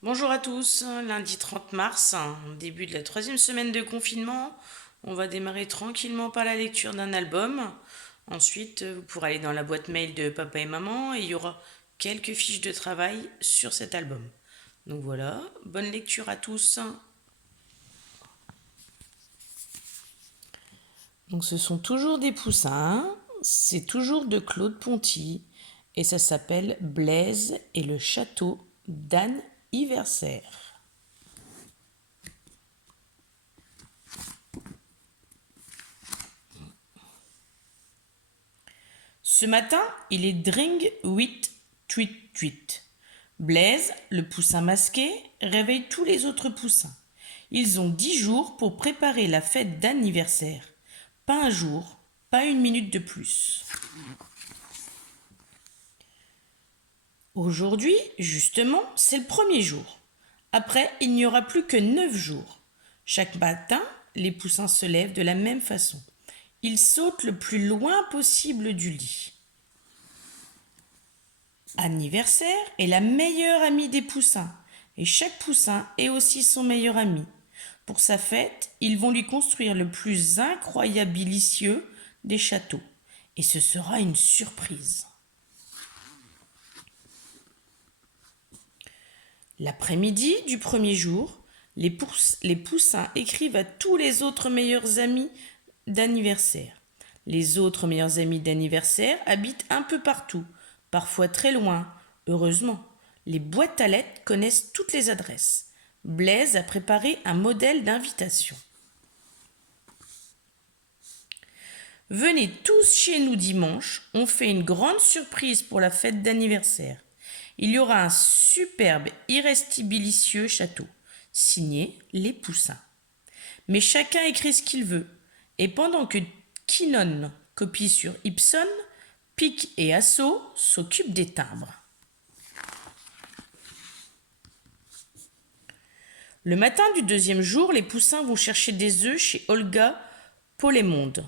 Bonjour à tous, lundi 30 mars, début de la troisième semaine de confinement. On va démarrer tranquillement par la lecture d'un album. Ensuite, vous pourrez aller dans la boîte mail de papa et maman et il y aura quelques fiches de travail sur cet album. Donc voilà, bonne lecture à tous. Donc ce sont toujours des poussins, c'est toujours de Claude Ponty et ça s'appelle Blaise et le château d'Anne Iversaire. Ce matin, il est dring 8 tweet tweet. Blaise, le poussin masqué, réveille tous les autres poussins. Ils ont 10 jours pour préparer la fête d'anniversaire. Pas un jour, pas une minute de plus. Aujourd'hui, justement, c'est le premier jour. Après, il n'y aura plus que 9 jours. Chaque matin, les poussins se lèvent de la même façon. Ils sautent le plus loin possible du lit. Anniversaire est la meilleure amie des poussins et chaque poussin est aussi son meilleur ami. Pour sa fête, ils vont lui construire le plus incroyabilicieux des châteaux et ce sera une surprise. L'après-midi du premier jour, les poussins écrivent à tous les autres meilleurs amis d'anniversaire. Les autres meilleurs amis d'anniversaire habitent un peu partout, parfois très loin. Heureusement, les boîtes à lettres connaissent toutes les adresses. Blaise a préparé un modèle d'invitation. Venez tous chez nous dimanche, on fait une grande surprise pour la fête d'anniversaire. Il y aura un superbe, irrésistibilicieux château, signé Les Poussins. Mais chacun écrit ce qu'il veut, et pendant que Kinon copie sur Ibsen, Pic et Asso s'occupent des timbres. Le matin du deuxième jour, les poussins vont chercher des œufs chez Olga Polémonde.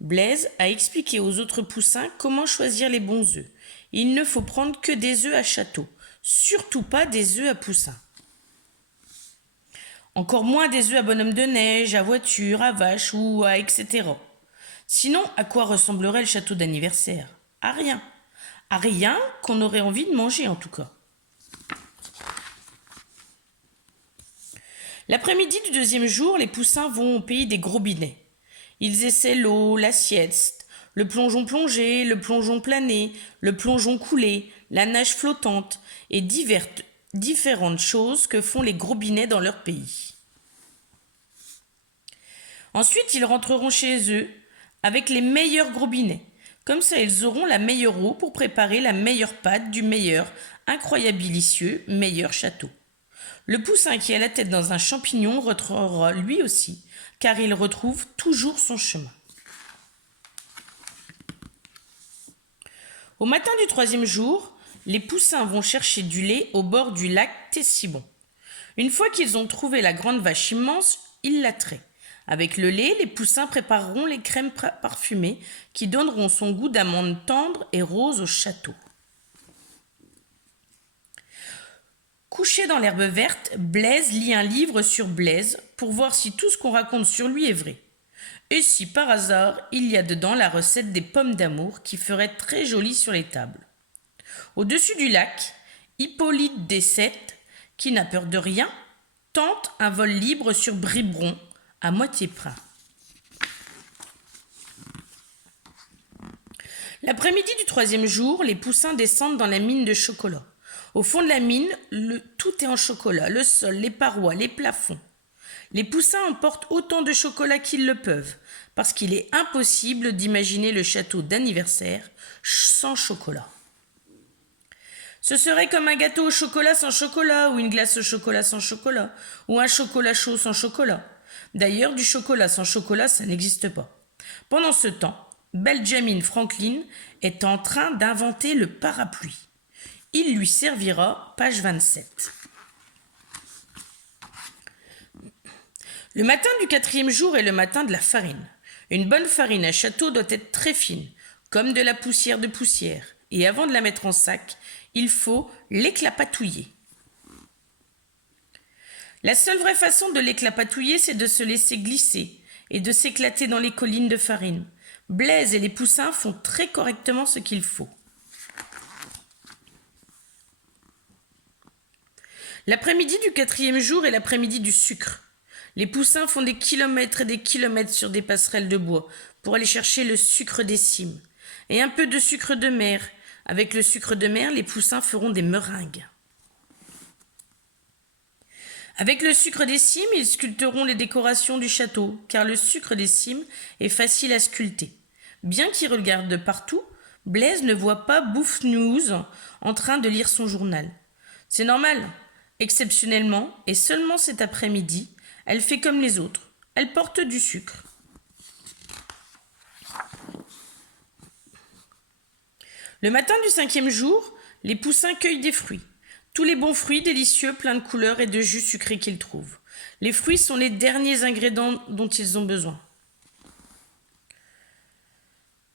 Blaise a expliqué aux autres poussins comment choisir les bons œufs. Il ne faut prendre que des œufs à château, surtout pas des œufs à poussins. Encore moins des œufs à bonhomme de neige, à voiture, à vache ou à etc. Sinon, à quoi ressemblerait le château d'anniversaire? À rien. À rien qu'on aurait envie de manger en tout cas. L'après-midi du deuxième jour, les poussins vont au pays des gros binets. Ils essaient l'eau, la sieste, le plongeon plongé, le plongeon plané, le plongeon coulé, la nage flottante et différentes choses que font les gros binets dans leur pays. Ensuite, ils rentreront chez eux avec les meilleurs gros binets. Comme ça, ils auront la meilleure eau pour préparer la meilleure pâte du meilleur, incroyabilicieux, meilleur château. Le poussin qui a la tête dans un champignon rentrera lui aussi, car il retrouve toujours son chemin. Au matin du troisième jour, les poussins vont chercher du lait au bord du lac Tessibon. Une fois qu'ils ont trouvé la grande vache immense, ils la traient. Avec le lait, les poussins prépareront les crèmes parfumées qui donneront son goût d'amande tendre et rose au château. Couché dans l'herbe verte, Blaise lit un livre sur Blaise pour voir si tout ce qu'on raconte sur lui est vrai. Et si par hasard il y a dedans la recette des pommes d'amour qui ferait très jolie sur les tables. Au-dessus du lac, Hippolyte des Sept, qui n'a peur de rien, tente un vol libre sur Bribron, à moitié plein. L'après-midi du troisième jour, les poussins descendent dans la mine de chocolat. Au fond de la mine, tout est en chocolat, le sol, les parois, les plafonds. Les poussins emportent autant de chocolat qu'ils le peuvent, parce qu'il est impossible d'imaginer le château d'anniversaire sans chocolat. Ce serait comme un gâteau au chocolat sans chocolat, ou une glace au chocolat sans chocolat, ou un chocolat chaud sans chocolat. D'ailleurs, du chocolat sans chocolat, ça n'existe pas. Pendant ce temps, Benjamin Franklin est en train d'inventer le parapluie. Il lui servira, page 27. Le matin du quatrième jour est le matin de la farine. Une bonne farine à château doit être très fine, comme de la poussière de poussière. Et avant de la mettre en sac, il faut l'éclapatouiller. La seule vraie façon de l'éclapatouiller, c'est de se laisser glisser et de s'éclater dans les collines de farine. Blaise et les poussins font très correctement ce qu'il faut. L'après-midi du 4e jour est l'après-midi du sucre. Les poussins font des kilomètres et des kilomètres sur des passerelles de bois pour aller chercher le sucre des cimes et un peu de sucre de mer. Avec le sucre de mer, les poussins feront des meringues. Avec le sucre des cimes, ils sculpteront les décorations du château, car le sucre des cimes est facile à sculpter. Bien qu'il regarde de partout, Blaise ne voit pas Bouffnews en train de lire son journal. C'est normal. Exceptionnellement, et seulement cet après-midi, elle fait comme les autres. Elle porte du sucre. Le matin du 5e jour, les poussins cueillent des fruits. Tous les bons fruits délicieux, pleins de couleurs et de jus sucrés qu'ils trouvent. Les fruits sont les derniers ingrédients dont ils ont besoin.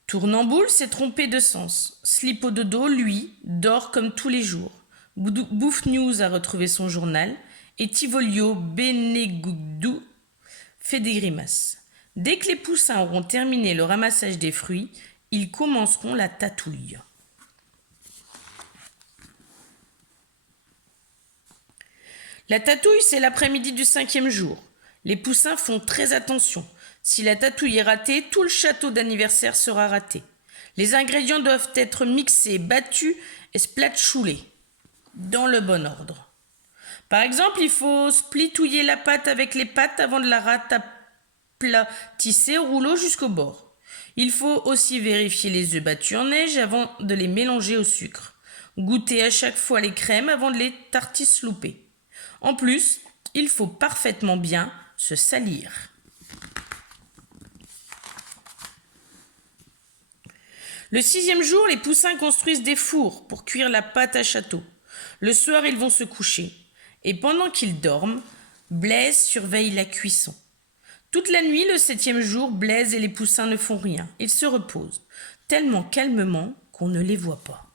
Tournamboule s'est trompé de sens. Slipododo, lui, dort comme tous les jours. Bouffnews a retrouvé son journal et Tivolio Benegoudou fait des grimaces. Dès que les poussins auront terminé le ramassage des fruits, ils commenceront la tatouille. La tatouille, c'est l'après-midi du 5e jour. Les poussins font très attention. Si la tatouille est ratée, tout le château d'anniversaire sera raté. Les ingrédients doivent être mixés, battus et splatchoulés dans le bon ordre. Par exemple, il faut splitouiller la pâte avec les pâtes avant de la rataplatisser au rouleau jusqu'au bord. Il faut aussi vérifier les œufs battus en neige avant de les mélanger au sucre. Goûter à chaque fois les crèmes avant de les tartislouper. En plus, il faut parfaitement bien se salir. Le 6e jour, les poussins construisent des fours pour cuire la pâte à château. Le soir, ils vont se coucher. Et pendant qu'ils dorment, Blaise surveille la cuisson. Toute la nuit, le 7e jour, Blaise et les poussins ne font rien. Ils se reposent, tellement calmement qu'on ne les voit pas.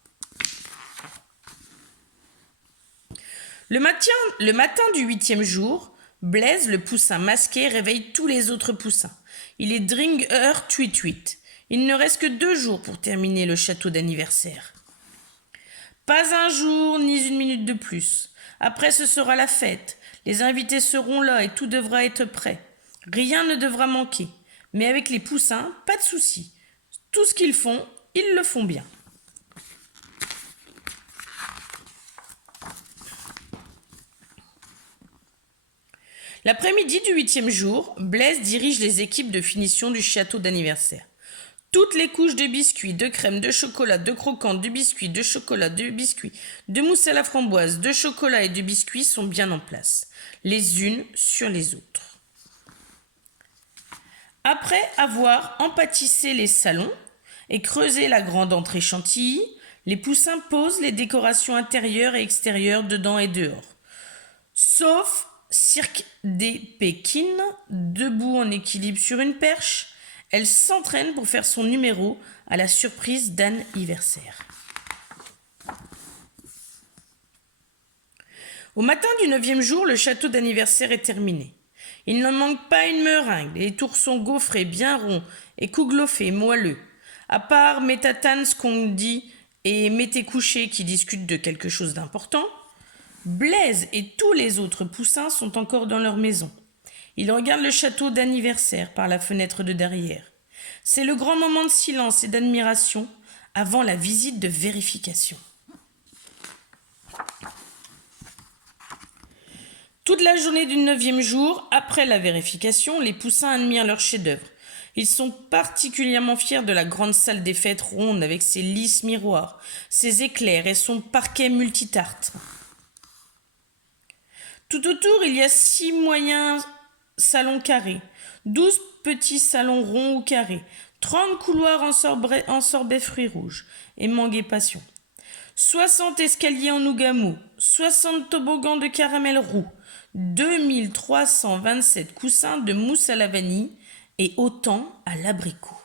Le matin du 8e jour, Blaise, le poussin masqué, réveille tous les autres poussins. Il est Dringer-Tweet-Tweet. Il ne reste que 2 jours pour terminer le château d'anniversaire. Pas un jour ni une minute de plus. Après, ce sera la fête. Les invités seront là et tout devra être prêt. Rien ne devra manquer. Mais avec les poussins, pas de souci. Tout ce qu'ils font, ils le font bien. L'après-midi du 8e jour, Blaise dirige les équipes de finition du château d'anniversaire. Toutes les couches de biscuits, de crème, de chocolat, de croquants, de biscuits, de chocolat, de biscuits, de mousse à la framboise, de chocolat et de biscuits sont bien en place, les unes sur les autres. Après avoir empâtissé les salons et creusé la grande entrée chantilly, les poussins posent les décorations intérieures et extérieures dedans et dehors. Sauf Cirque des Pékines, debout en équilibre sur une perche, elle s'entraîne pour faire son numéro à la surprise d'anniversaire. Au matin du 9e jour, le château d'anniversaire est terminé. Il ne manque pas une meringue, les tours sont gaufrés, bien ronds et cougloffés, moelleux. À part Métatane Scondi et Mété Couché qui discutent de quelque chose d'important, Blaise et tous les autres poussins sont encore dans leur maison. Ils regardent le château d'anniversaire par la fenêtre de derrière. C'est le grand moment de silence et d'admiration avant la visite de vérification. Toute la journée du 9e jour, après la vérification, les poussins admirent leur chef-d'œuvre. Ils sont particulièrement fiers de la grande salle des fêtes ronde avec ses lisses miroirs, ses éclairs et son parquet multitartre. Tout autour, il y a 6 moyens salons carrés, 12 petits salons ronds ou carrés, 30 couloirs en sorbet fruits rouges et mangue et passion, 60 escaliers en nougat mou, 60 toboggans de caramel roux, 2327 coussins de mousse à la vanille et autant à l'abricot.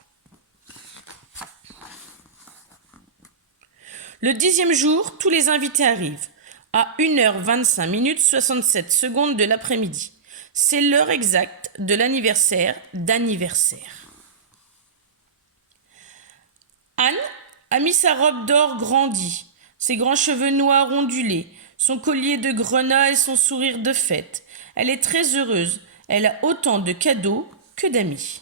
Le 10e jour, tous les invités arrivent. à 1h25 67 secondes de l'après-midi. C'est l'heure exacte de l'anniversaire d'anniversaire. Anne a mis sa robe d'or grandie, ses grands cheveux noirs ondulés, son collier de grenat et son sourire de fête. Elle est très heureuse. Elle a autant de cadeaux que d'amis.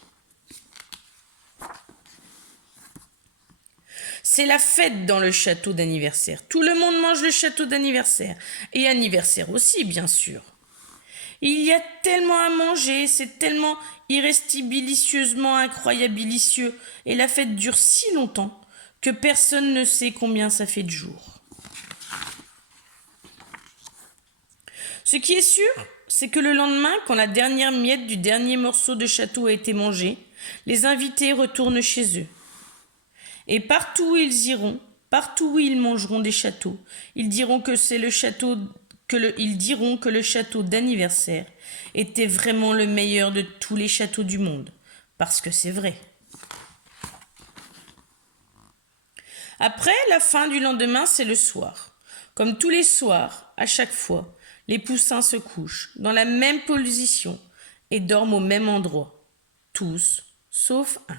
C'est la fête dans le château d'anniversaire. Tout le monde mange le château d'anniversaire. Et anniversaire aussi, bien sûr. Il y a tellement à manger, c'est tellement irrésistibilicieusement incroyabilicieux. Et la fête dure si longtemps que personne ne sait combien ça fait de jours. Ce qui est sûr, c'est que le lendemain, quand la dernière miette du dernier morceau de château a été mangée, les invités retournent chez eux. Et partout où ils iront, partout où ils mangeront des châteaux, ils diront que c'est le château ils diront que le château d'anniversaire était vraiment le meilleur de tous les châteaux du monde, parce que c'est vrai. Après, la fin du lendemain, c'est le soir. Comme tous les soirs, à chaque fois, les poussins se couchent dans la même position et dorment au même endroit. Tous, sauf un.